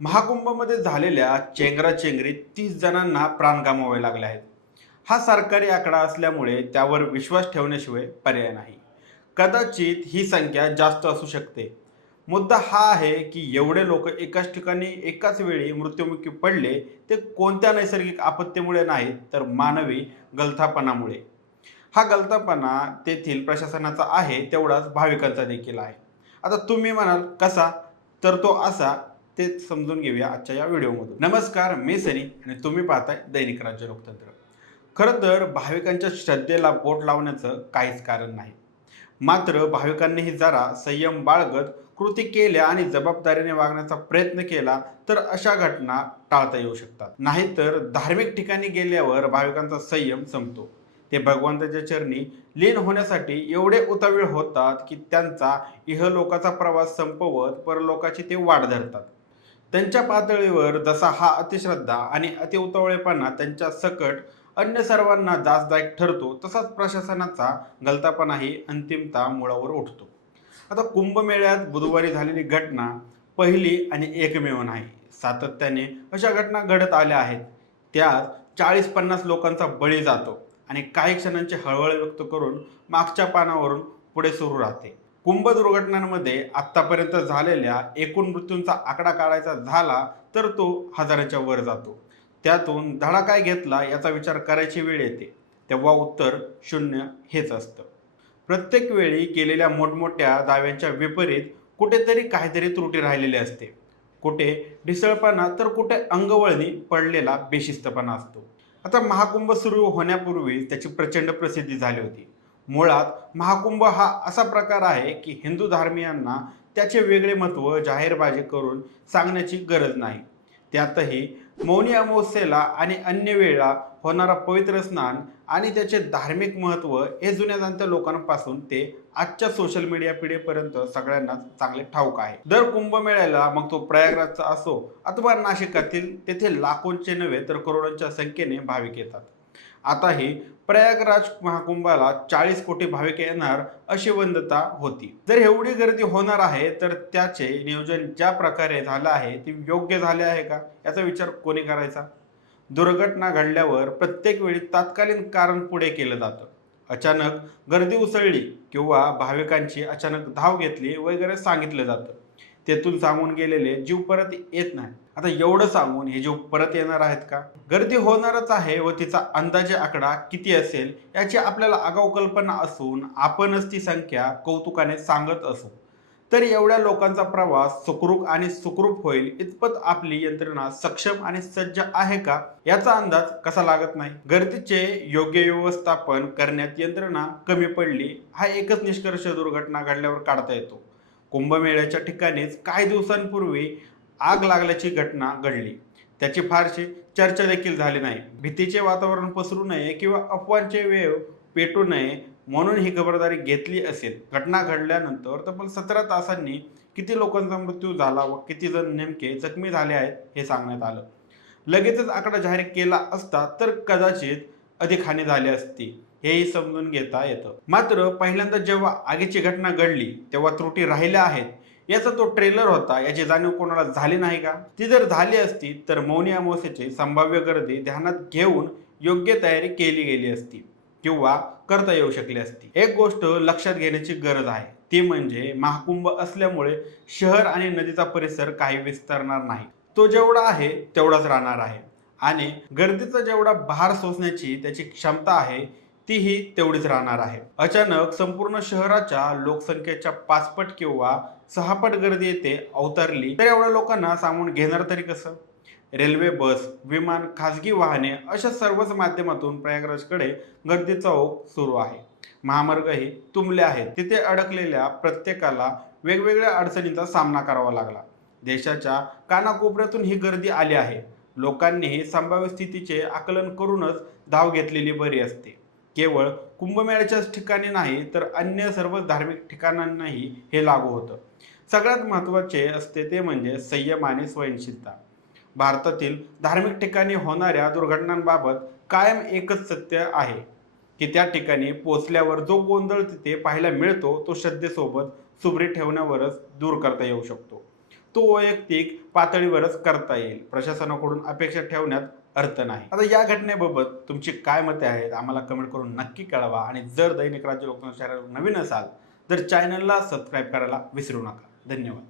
महाकुंभमध्ये झालेल्या चेंगराचेंगरीत 30 जणांना प्राण गमावे लागले आहेत. हा सरकारी आकडा असल्यामुळे त्यावर विश्वास ठेवण्याशिवाय पर्याय नाही. कदाचित ही संख्या जास्त असू शकते. मुद्दा हा आहे की एवढे लोक एकाच ठिकाणी एकाच वेळी मृत्युमुखी पडले ते कोणत्या नैसर्गिक आपत्तीमुळे नाहीत तर मानवी गलथापणामुळे. हा गलथापणा तेथील प्रशासनाचा आहे तेवढाच भाविकांचा देखील आहे. आता तुम्ही म्हणाल कसा, तर तो असा, ते समजून घेऊया आजच्या या व्हिडिओमधून. नमस्कार, मी सनी आणि तुम्ही पाहताय दैनिक राज्य लोकतंत्र. खरं तर भाविकांच्या श्रद्धेला बोट लावण्याचं काहीच कारण नाही. मात्र भाविकांनीही जरा संयम बाळगत कृती केल्या आणि जबाबदारीने वागण्याचा प्रयत्न केला तर अशा घटना टाळता येऊ शकतात. नाहीतर धार्मिक ठिकाणी गेल्यावर भाविकांचा संयम संपतो. ते भगवंताच्या चरणी लीन होण्यासाठी एवढे उतावीळ होतात की त्यांचा इहलोकाचा प्रवास संपवत परलोकाची ते वाट धरतात. त्यांच्या पातळीवर जसा हा अतिश्रद्धा आणि अतिउतावळेपणा त्यांच्या सकट अन्य सर्वांना त्रासदायक ठरतो, तसाच प्रशासनाचा गलतापणाही अंतिमता मुळावर उठतो. आता कुंभमेळ्यात बुधवारी झालेली घटना पहिली आणि एकमेव नाही. सातत्याने अशा घटना घडत आल्या आहेत. त्यात 40-50 लोकांचा बळी जातो आणि काही क्षणांची हळहळ व्यक्त करून मागच्या पानावरून पुढे सुरू राहते. कुंभ दुर्घटनांमध्ये आत्तापर्यंत झालेल्या एकूण मृत्यूंचा आकडा काढायचा झाला तर तो हजाराच्या वर जातो. त्यातून धडा काय घेतला याचा विचार करायची वेळ येते तेव्हा उत्तर शून्य हेच असतं. प्रत्येक वेळी केलेल्या मोठमोठ्या दाव्यांच्या विपरीत कुठेतरी काहीतरी त्रुटी राहिलेली असते. कुठे ढिसळपणा तर कुठे अंगवळणी पडलेला बेशिस्तपणा असतो. आता महाकुंभ सुरू होण्यापूर्वी त्याची प्रचंड प्रसिद्धी झाली होती. मुळात महाकुंभ हा असा प्रकार आहे की हिंदू धर्मियांना त्याचे वेगळे महत्त्व जाहीरबाजी करून सांगण्याची गरज नाही. त्यातही मौनी अमावस्येला आणि अन्य वेळा होणारा पवित्र स्नान आणि त्याचे धार्मिक महत्त्व हे जुन्या जाणत्या लोकांपासून ते आजच्या सोशल मीडिया पिढीपर्यंत सगळ्यांनाच चांगले ठाऊक आहे. दर कुंभमेळ्याला, मग तो प्रयागराजचा असो अथवा नाशिकातील, तेथे लाखोंचे नव्हे तर करोडोंच्या संख्येने भाविक येतात. आताही प्रयागराज महाकुंभाला 40 कोटी भाविक येणार अशी वंदता होती. जर एवढी गर्दी होणार आहे तर त्याचे नियोजन ज्या प्रकारे झालं आहे ते योग्य झाले आहे का, याचा विचार कोणी करायचा? दुर्घटना घडल्यावर प्रत्येक वेळी तात्कालीन कारण पुढे केलं जातं. अचानक गर्दी उसळली किंवा भाविकांची अचानक धाव घेतली वगैरे सांगितलं जातं. तेथून सांगून गेलेले जीव परत येत नाही. आता एवढं सांगून हे जीव परत येणार आहेत का? गर्दी होणारच आहे व तिचा अंदाजे आकडा किती असेल याची आपल्याला आगाऊ कल्पना असून आपणच ती संख्या कौतुकाने सांगत असू तर एवढ्या लोकांचा प्रवास सुखरूप आणि सुखरूप होईल इतपत आपली यंत्रणा सक्षम आणि सज्ज आहे का याचा अंदाज कसा लागत नाही. गर्दीचे योग्य व्यवस्थापन करण्यात यंत्रणा कमी पडली हा एकच निष्कर्ष दुर्घटना घडल्यावर काढता येतो. कुंभमेळ्याच्या ठिकाणीच काही दिवसांपूर्वी आग लागल्याची घटना घडली. त्याची फारशी चर्चा देखील झाली नाही. भीतीचे वातावरण पसरू नये किंवा अफवांचे वेव पेटू नये म्हणून ही खबरदारी घेतली असेल. घटना घडल्यानंतर तब्बल 17 तासांनी किती लोकांचा मृत्यू झाला व किती जण नेमके जखमी झाले आहेत हे सांगण्यात आलं. लगेचच आकडा जाहीर केला असता तर कदाचित अधिक हानी झाली असती हेही समजून घेता येतं. मात्र पहिल्यांदा जेव्हा आगीची घटना घडली तेव्हा त्रुटी राहिल्या आहेत याचा तो ट्रेलर होता याची जाणीव कोणाला झाली नाही का? ती जर झाली असती तर मौनी अमावस्येची संभाव्य गर्दी ध्यानात घेऊन योग्य तयारी केली गेली असती किंवा करता येऊ शकली असती. एक गोष्ट लक्षात घेण्याची गरज आहे, ती म्हणजे महाकुंभ असल्यामुळे शहर आणि नदीचा परिसर काही विस्तारणार नाही. तो जेवढा आहे तेवढाच राहणार आहे आणि गर्दीचा जेवढा भार सोसण्याची त्याची क्षमता आहे तीही तेवढीच राहणार आहे. अचानक संपूर्ण शहराच्या लोकसंख्येच्या 5 पट किंवा 6 पट गर्दी येते अवतरली तर एवढ्या लोकांना सामावून घेणार तरी कसं? रेल्वे, बस, विमान, खासगी वाहने अशा सर्वच माध्यमातून प्रयागराजकडे गर्दीचा ओघ सुरू आहे. महामार्गही तुंबले आहेत. तिथे अडकलेल्या प्रत्येकाला वेगवेगळ्या अडचणींचा सामना करावा लागला. देशाच्या कानाकोपऱ्यातून ही गर्दी आली आहे. लोकांनीही संभाव्य स्थितीचे आकलन करूनच धाव घेतलेली बरी असते. केवळ कुंभमेळ्याच्याच ठिकाणी नाही तर अन्य सर्व धार्मिक ठिकाणांनाही हे लागू होतं. सगळ्यात महत्त्वाचे असते ते म्हणजे संयम आणि स्वयंशीलता. भारतातील धार्मिक ठिकाणी होणाऱ्या दुर्घटनांबाबत कायम एकच सत्य आहे की त्या ठिकाणी पोचल्यावर जो गोंधळ तिथे पाहायला मिळतो तो श्रद्धेसोबत सुबरीत ठेवण्यावरच दूर करता येऊ शकतो. तो वैयक्तिक पातळीवरच करता येईल. प्रशासनाकडून अपेक्षा ठेवण्यात अर्थ नाही. आता या घटनेबाबत तुमची काय मते आहेत आम्हाला कमेंट करून नक्की कळवा. आणि जर दैनिक राज्य लोकमत चॅनल नवीन असाल तर चॅनलला सबस्क्राईब करायला विसरू नका. धन्यवाद.